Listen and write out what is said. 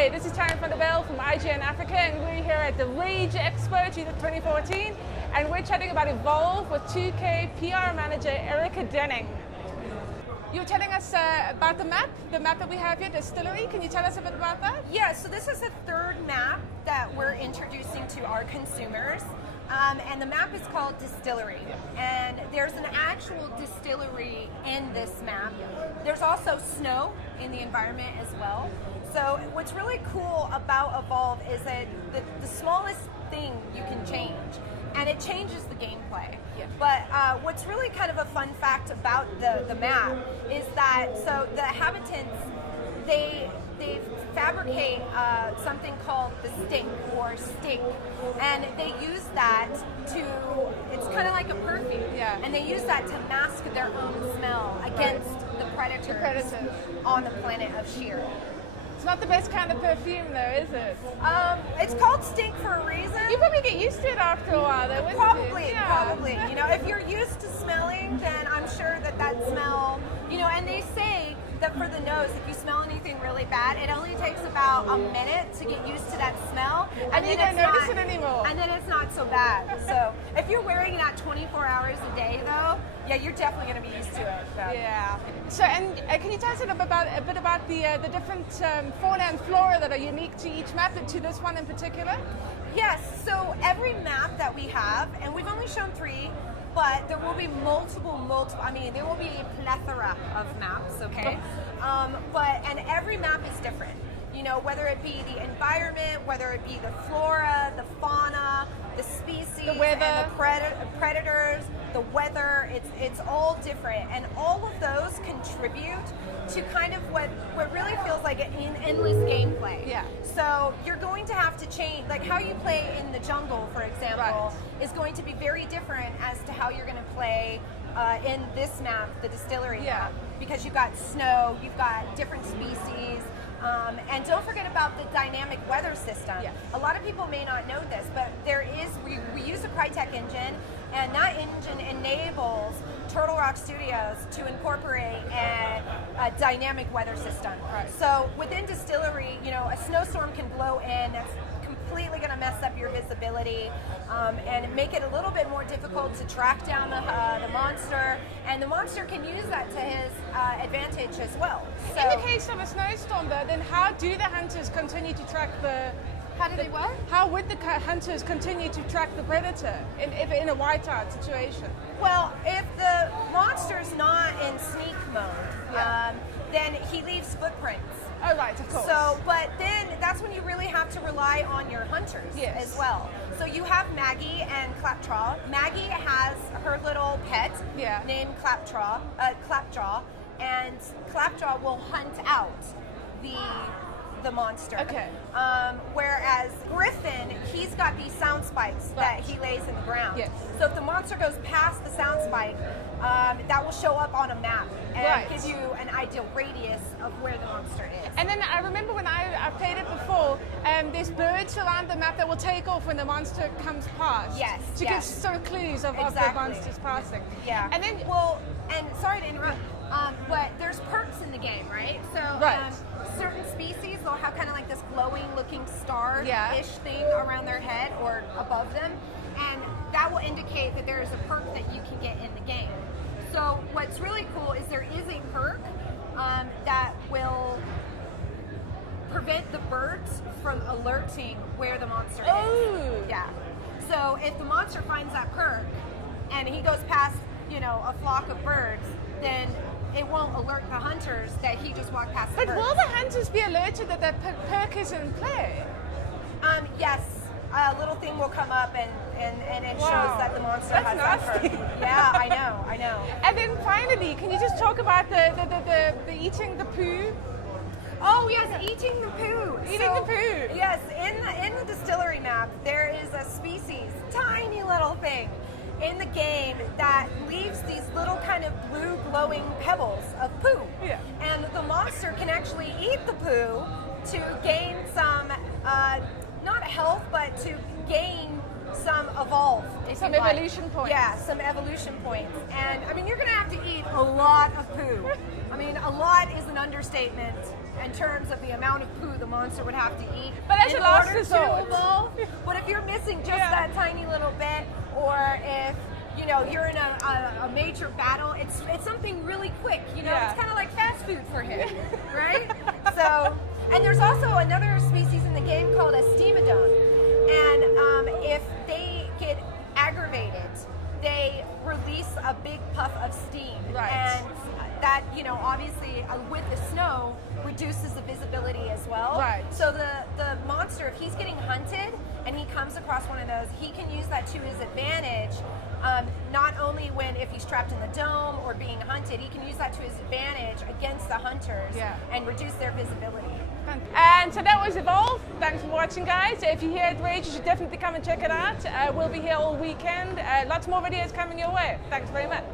Hi, this is Tarryn from IGN Africa, and we're here at the rAge Expo 2014, and we're chatting about Evolve with 2K PR manager Erica Dennings. You were telling us about the map that we have here, Distillery. Can you tell us a bit about that? Yeah, so this is the third map that we're introducing to our consumers. And the map is called Distillery. And there's an actual distillery in this map. There's also snow in the environment as well. So what's really cool about Evolve is that the smallest thing you can change, and it changes the gameplay. Yeah. But what's really kind of a fun fact about the map is that, so the habitants, they fabricate something called the stink or stink, and they use that to, it's kind of like a perfume, yeah. And they use that to mask their own smell against the predators on the planet of Sheer. It's not the best kind of perfume though, is it? It's called stink for a reason. You probably get used to it after a while though, wouldn't Probably, you? Yeah. probably. You know, if you're used to smelling, then I'm sure that smell, you know, and they say that for the nose, if you smell anything really bad, it only takes about a minute to get used to that smell. And you don't notice it anymore. And then it's not so bad. So if you're wearing that 24 hours a day though, yeah, you're definitely going to be used to it. So. Yeah. So, and can you tell us a bit about the different fauna and flora that are unique to each map, to this one in particular? Yes, so every map that we have, and we've only shown 3, but there will be multiple, I mean, there will be a plethora of maps, okay? And every map is different. You know, whether it be the environment, whether it be the flora, the fauna, the species, the weather, and the predators, the weather, it's all different. And all of those contribute to kind of what really feels like an endless gameplay. Yeah. So you're going to have to change, like how you play in the jungle, for example, is going to be very different as to how you're going to play in this map, the Distillery map, because you've got snow, you've got different species, and don't forget about the dynamic weather system. Yeah. A lot of people may not know this, but we use a Crytek engine, and that engine enables Turtle Rock Studios to incorporate a dynamic weather system. Right. So within Distillery, you know, a snowstorm can blow in, that's completely going to mess up your visibility and make it a little bit more difficult to track down the monster, and the monster can use that to his advantage as well. So, in the case of a snowstorm though, then how do the hunters continue to track the... How do they what? How would the hunters continue to track the predator if in a whiteout situation? Well, if the monster's not in sneak mode, then he leaves footprints. Oh, right, of course. So, but then that's when you really have to rely on your hunters as well. So you have Maggie and Claptraw. Maggie has her little pet named Claptraw, and Claptraw will hunt out the monster. Okay. Whereas Griffin, he's got these sound spikes that he lays in the ground. Yes. So if the monster goes past the sound spike, that will show up on a map and give you an ideal radius of where the monster is. And then I remember when I played it before, there's birds around the map that will take off when the monster comes past. Yes. To give sort of clues of the monster's passing. Yeah. And then, and sorry to interrupt, but there's perks in the game, right? So certain species, they'll have kind of like this glowing looking star-ish thing around their head or above them, and that will indicate that there is a perk that you can get in the game. So what's really cool is there is a perk that will prevent the birds from alerting where the monster is. Yeah. So if the monster finds that perk and he goes past, you know, a flock of birds, then it won't alert the hunters that he just walked past the birds. But will the hunters be alerted that that perk is in play? Yes. A little thing will come up and it shows that the monster has that perk. Yeah, I know. And then finally, can you just talk about the eating the poo? Oh yes, eating the poo. Eating the poo. Yes, in the Distillery map, there is a species, tiny little thing in the game that leaves these little kind of blue glowing pebbles of poo. Yeah. And the monster can actually eat the poo to gain some, not health, but to gain some evolve. Some evolution points. Yeah, some evolution points. And I mean, you're going to have to eat a lot of poo. I mean, a lot is an understatement in terms of the amount of poo the monster would have to eat but that's in a last order resort. to evolve. But if you're missing just that tiny little bit, or if you're in a major battle, it's something really quick. It's kind of like fast food for him, right? So, and there's also another species in the game called a steamodon, and if they get aggravated, they release a big puff of steam, and that obviously with the snow reduces the visibility as well. Right. So the monster, if he's getting hunted and he comes across one of those, he can use that to his advantage. Not only if he's trapped in the dome or being hunted, he can use that to his advantage against the hunters and reduce their visibility. And so that was Evolve. Thanks for watching, guys. If you're here at rAge, you should definitely come and check it out. We'll be here all weekend. Lots more videos coming your way. Thanks very much.